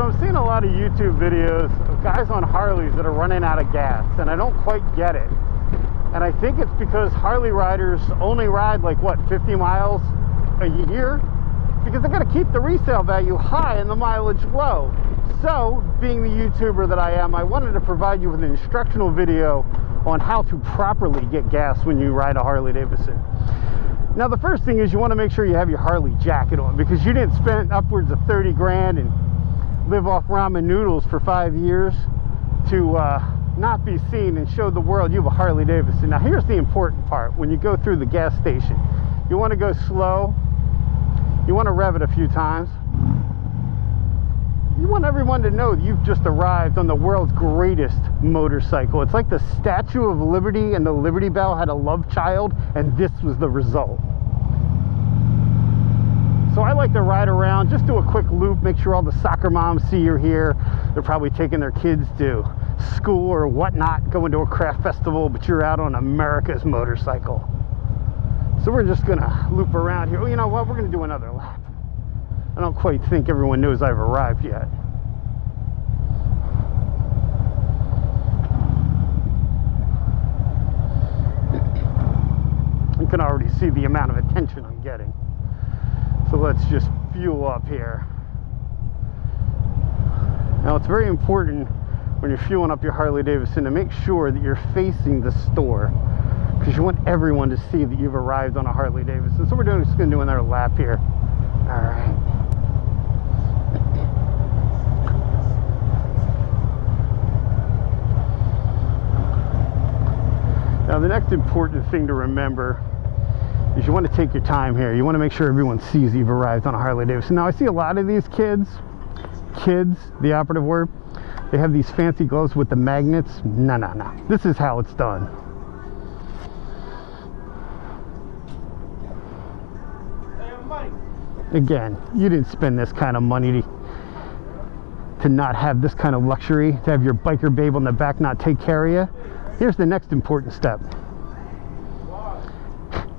So I'm seeing a lot of YouTube videos of guys on Harleys that are running out of gas, and I don't quite get it. And I think it's because Harley riders only ride like, what, 50 miles a year? Because they got to keep the resale value high and the mileage low. So, being the YouTuber that I am, I wanted to provide you with an instructional video on how to properly get gas when you ride a Harley Davidson. Now, the first thing is you want to make sure you have your Harley jacket on, because you didn't spend upwards of 30 grand and live off ramen noodles for 5 years to not be seen and show the world you have a Harley Davidson. Now, here's the important part. When you go through the gas station, you want to go slow. You want to rev it a few times. You want everyone to know that you've just arrived on the world's greatest motorcycle. It's like the Statue of Liberty and the Liberty Bell had a love child, and this was the result. So I like to ride around, just do a quick loop, make sure all the soccer moms see you're here. They're probably taking their kids to school or whatnot, going to a craft festival, but you're out on America's motorcycle. So we're just gonna loop around here. Oh, you know what? We're gonna do another lap. I don't quite think everyone knows I've arrived yet. You can already see the amount of attention I'm getting. So let's just fuel up here. Now, it's very important when you're fueling up your Harley Davidson to make sure that you're facing the store, because you want everyone to see that you've arrived on a Harley Davidson. So we're just going to do another lap here. All right. Now, the next important thing to remember is you want to take your time here. You want to make sure everyone sees you've arrived on a Harley Davidson. Now, I see a lot of these kids, the operative word, they have these fancy gloves with the magnets. No. This is how it's done. Again, you didn't spend this kind of money to not have this kind of luxury, to have your biker babe on the back not take care of you. Here's the next important step.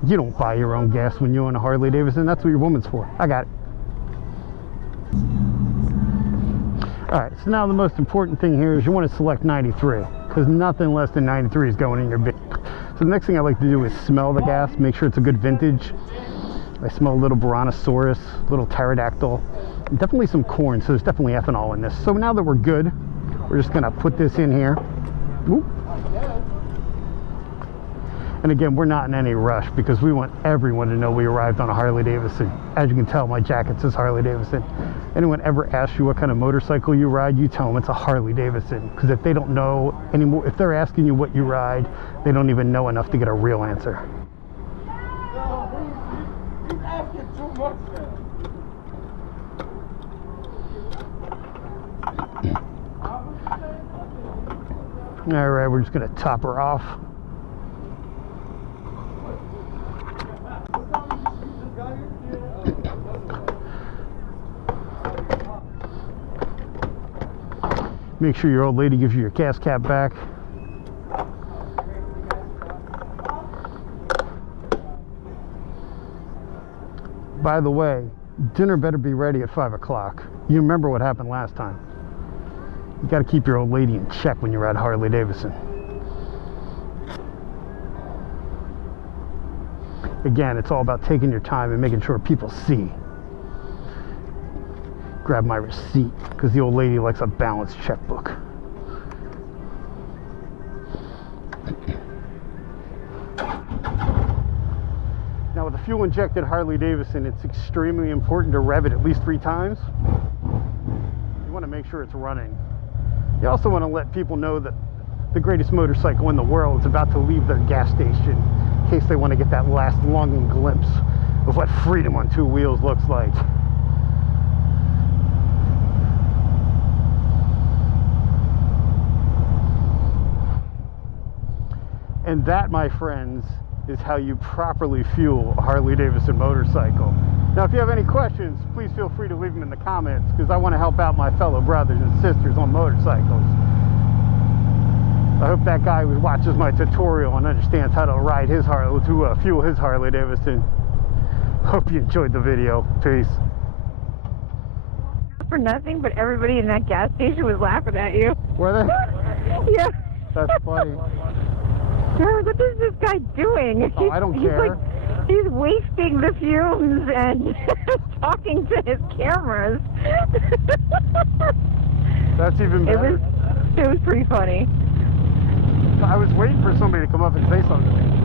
You don't buy your own gas when you own a Harley Davidson. That's what your woman's for. I got it. Alright, so now the most important thing here is you want to select 93, because nothing less than 93 is going in your bin. So the next thing I like to do is smell the gas, make sure it's a good vintage. I smell a little Brontosaurus, a little pterodactyl, and definitely some corn, so there's definitely ethanol in this. So now that we're good, we're just going to put this in here. Whoop. And again, we're not in any rush because we want everyone to know we arrived on a Harley Davidson. As you can tell, my jacket says Harley Davidson. Anyone ever asks you what kind of motorcycle you ride, you tell them it's a Harley Davidson. Because if they don't know anymore, if they're asking you what you ride, they don't even know enough to get a real answer. He's asking too much, man. All right, we're just gonna top her off. Make sure your old lady gives you your gas cap back. By the way, dinner better be ready at 5 o'clock. You remember what happened last time. You got to keep your old lady in check when you're at Harley Davidson. Again, it's all about taking your time and making sure people see. Grab my receipt, because the old lady likes a balanced checkbook. Now, with a fuel injected Harley Davidson, it's extremely important to rev it at least 3 times. You want to make sure it's running. You also want to let people know that the greatest motorcycle in the world is about to leave their gas station, in case they want to get that last longing glimpse of what freedom on 2 wheels looks like. And that, my friends, is how you properly fuel a Harley Davidson motorcycle. Now, if you have any questions, please feel free to leave them in the comments, because I want to help out my fellow brothers and sisters on motorcycles. I hope that guy who watches my tutorial and understands how to ride his Harley, to fuel his Harley Davidson. Hope you enjoyed the video. Peace. for nothing, but everybody in that gas station was laughing at you. Were they? Yeah. That's funny. What is this guy doing? Oh, I don't care. He's wasting the fumes and talking to his cameras. That's even better. It was pretty funny. I was waiting for somebody to come up and say something to me.